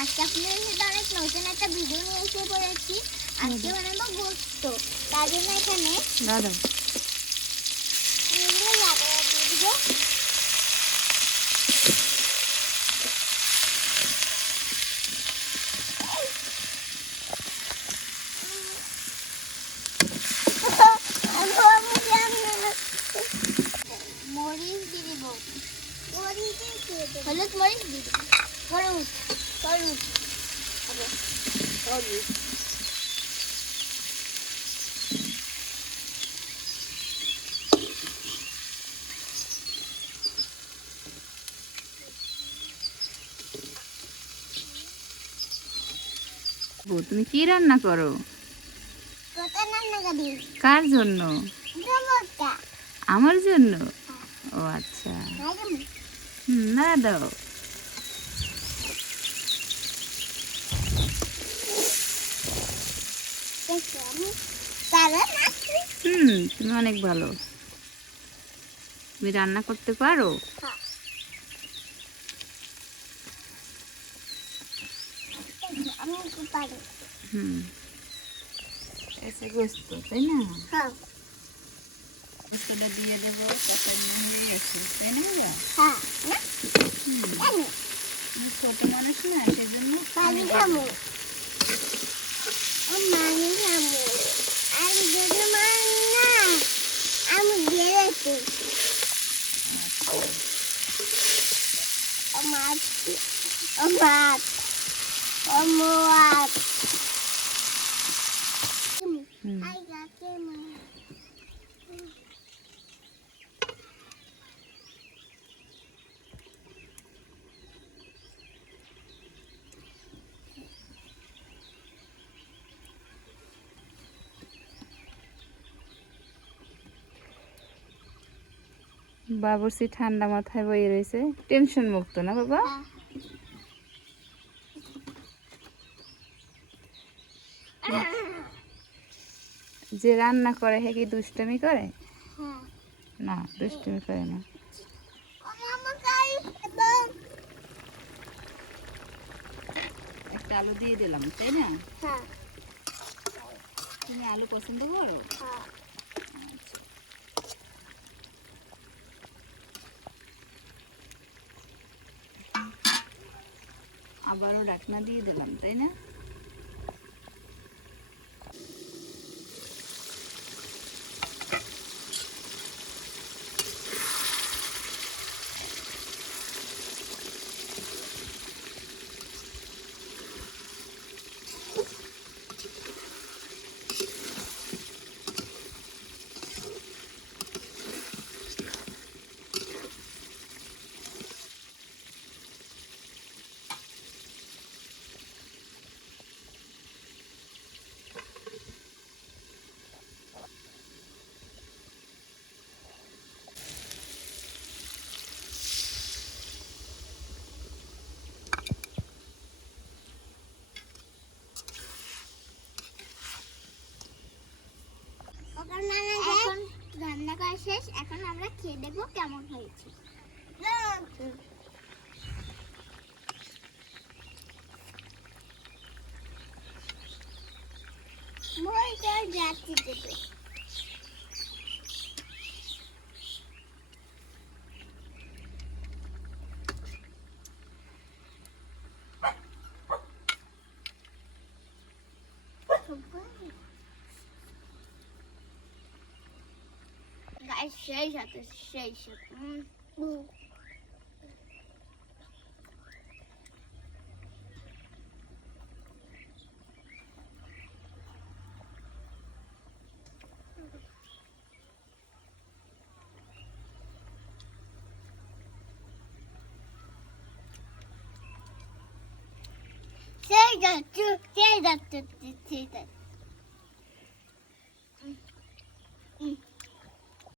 আজকে আপনাদের সাথে অনেক নতুন একটা ভিডিও নিয়ে এসে পড়েছি। আজকে বানাবো গোস্ত। তার জন্য এখানে দাদা মরিচ দিয়ে দিব। হলুদ মরিচ দিয়ে দিব। হলুদ। তুমি কি রান্না করো? করি। জন্য? আমার জন্য? ও আচ্ছা। না দাও হুম তুমি অনেক ভালো। তুমি রান্না করতে পারো? হুম। এসে গোস্ত তাই না? হ্যাঁ। গোস্তটা দিয়ে দেবো তারপর নুন তাই না হ্যাঁ। ছোট মানুষ না সেজন্য মাছ মাছ। মাছ বাবুর্চি ঠান্ডা মাথায় বয়ে রয়েছে। টেনশন মুক্ত না বাবা? হ্যাঁ। যে রান্না করে হে কি দুষ্টমি করে? হ্যাঁ। না দুষ্টমি করে না। একটা আলু দিয়ে দিলাম তাই না? হ্যাঁ। তুমি আলু পছন্দ করো? হ্যাঁ। আবারও ডাকনা দিয়ে দিলাম তাই না? শেষ এখন আমরা খেয়ে দেখব কেমন হয়েছে Thank you. 60, 60. Say that, say that, say that.